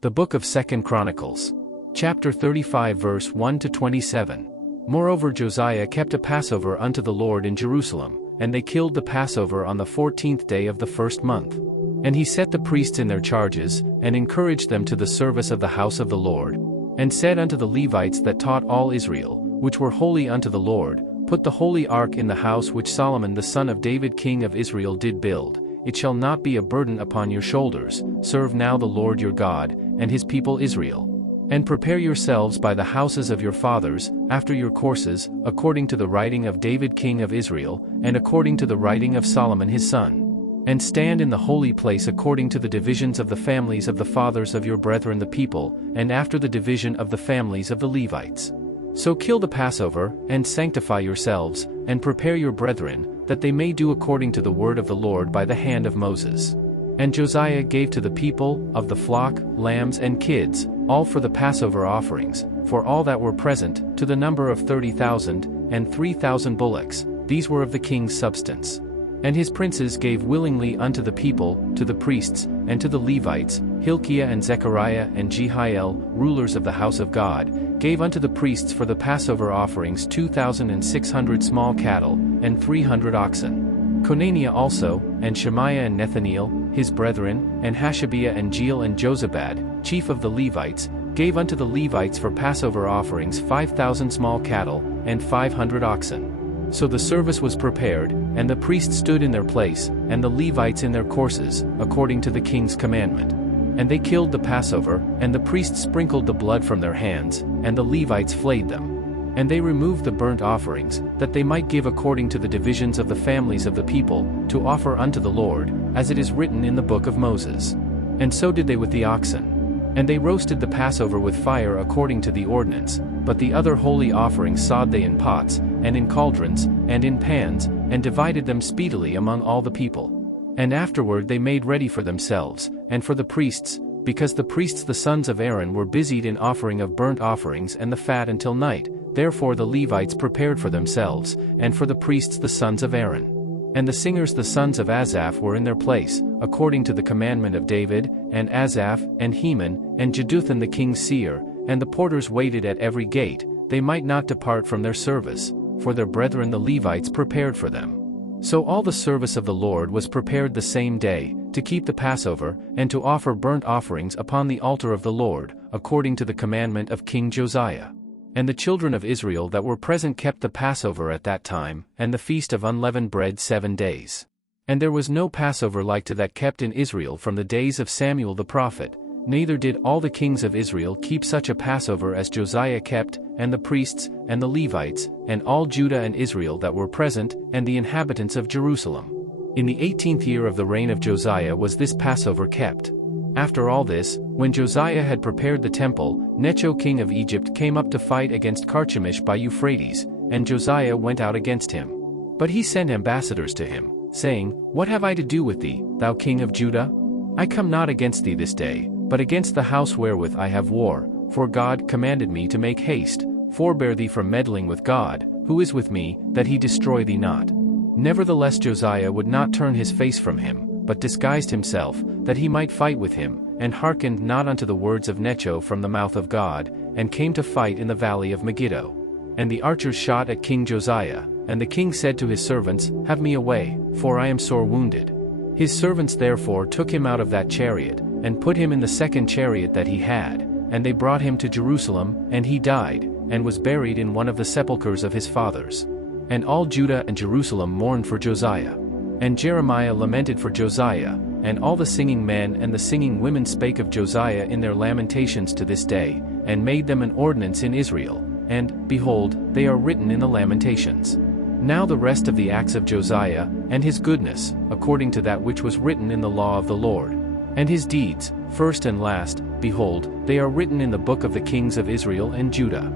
The Book of 2 Chronicles. Chapter 35 verse 1 to 27. Moreover Josiah kept a Passover unto the Lord in Jerusalem, and they killed the Passover on the 14th day of the first month. And he set the priests in their charges, and encouraged them to the service of the house of the Lord, and said unto the Levites that taught all Israel, which were holy unto the Lord, Put the holy ark in the house which Solomon the son of David king of Israel did build. It shall not be a burden upon your shoulders. Serve now the Lord your God, and his people Israel. And prepare yourselves by the houses of your fathers, after your courses, according to the writing of David king of Israel, and according to the writing of Solomon his son. And stand in the holy place according to the divisions of the families of the fathers of your brethren the people, and after the division of the families of the Levites. So kill the Passover, and sanctify yourselves, and prepare your brethren, that they may do according to the word of the Lord by the hand of Moses. And Josiah gave to the people, of the flock, lambs and kids, all for the Passover offerings, for all that were present, to the number of 30,000, and 3,000 bullocks. These were of the king's substance. And his princes gave willingly unto the people, to the priests, and to the Levites, Hilkiah and Zechariah and Jehiel, rulers of the house of God, gave unto the priests for the Passover offerings 2,600 small cattle, and 300 oxen. Conaniah also, and Shemaiah and Nethaneel, his brethren, and Hashabiah and Jeiel and Jozabad, chief of the Levites, gave unto the Levites for Passover offerings 5,000 small cattle, and 500 oxen. So the service was prepared, and the priests stood in their place, and the Levites in their courses, according to the king's commandment. And they killed the Passover, and the priests sprinkled the blood from their hands, and the Levites flayed them. And they removed the burnt offerings, that they might give according to the divisions of the families of the people, to offer unto the Lord, as it is written in the book of Moses. And so did they with the oxen. And they roasted the Passover with fire according to the ordinance, but the other holy offerings sod they in pots, and in cauldrons, and in pans, and divided them speedily among all the people. And afterward they made ready for themselves, and for the priests, because the priests the sons of Aaron were busied in offering of burnt offerings and the fat until night, therefore the Levites prepared for themselves, and for the priests the sons of Aaron. And the singers the sons of Asaph were in their place, according to the commandment of David, and Asaph, and Heman, and Jeduthun the king's seer, and the porters waited at every gate, they might not depart from their service, for their brethren the Levites prepared for them. So all the service of the Lord was prepared the same day, to keep the Passover, and to offer burnt offerings upon the altar of the Lord, according to the commandment of King Josiah. And the children of Israel that were present kept the Passover at that time, and the feast of unleavened bread 7 days. And there was no Passover like to that kept in Israel from the days of Samuel the prophet, neither did all the kings of Israel keep such a Passover as Josiah kept, and the priests, and the Levites, and all Judah and Israel that were present, and the inhabitants of Jerusalem. In the 18th year of the reign of Josiah was this Passover kept. After all this, when Josiah had prepared the temple, Necho king of Egypt came up to fight against Carchemish by Euphrates, and Josiah went out against him. But he sent ambassadors to him, saying, What have I to do with thee, thou king of Judah? I come not against thee this day, but against the house wherewith I have war, for God commanded me to make haste. Forbear thee from meddling with God, who is with me, that he destroy thee not. Nevertheless Josiah would not turn his face from him, but disguised himself, that he might fight with him, and hearkened not unto the words of Necho from the mouth of God, and came to fight in the valley of Megiddo. And the archers shot at King Josiah, and the king said to his servants, Have me away, for I am sore wounded. His servants therefore took him out of that chariot, and put him in the second chariot that he had, and they brought him to Jerusalem, and he died, and was buried in one of the sepulchres of his fathers. And all Judah and Jerusalem mourned for Josiah. And Jeremiah lamented for Josiah, and all the singing men and the singing women spake of Josiah in their lamentations to this day, and made them an ordinance in Israel, and, behold, they are written in the Lamentations. Now the rest of the acts of Josiah, and his goodness, according to that which was written in the law of the Lord. And his deeds, first and last, behold, they are written in the book of the kings of Israel and Judah.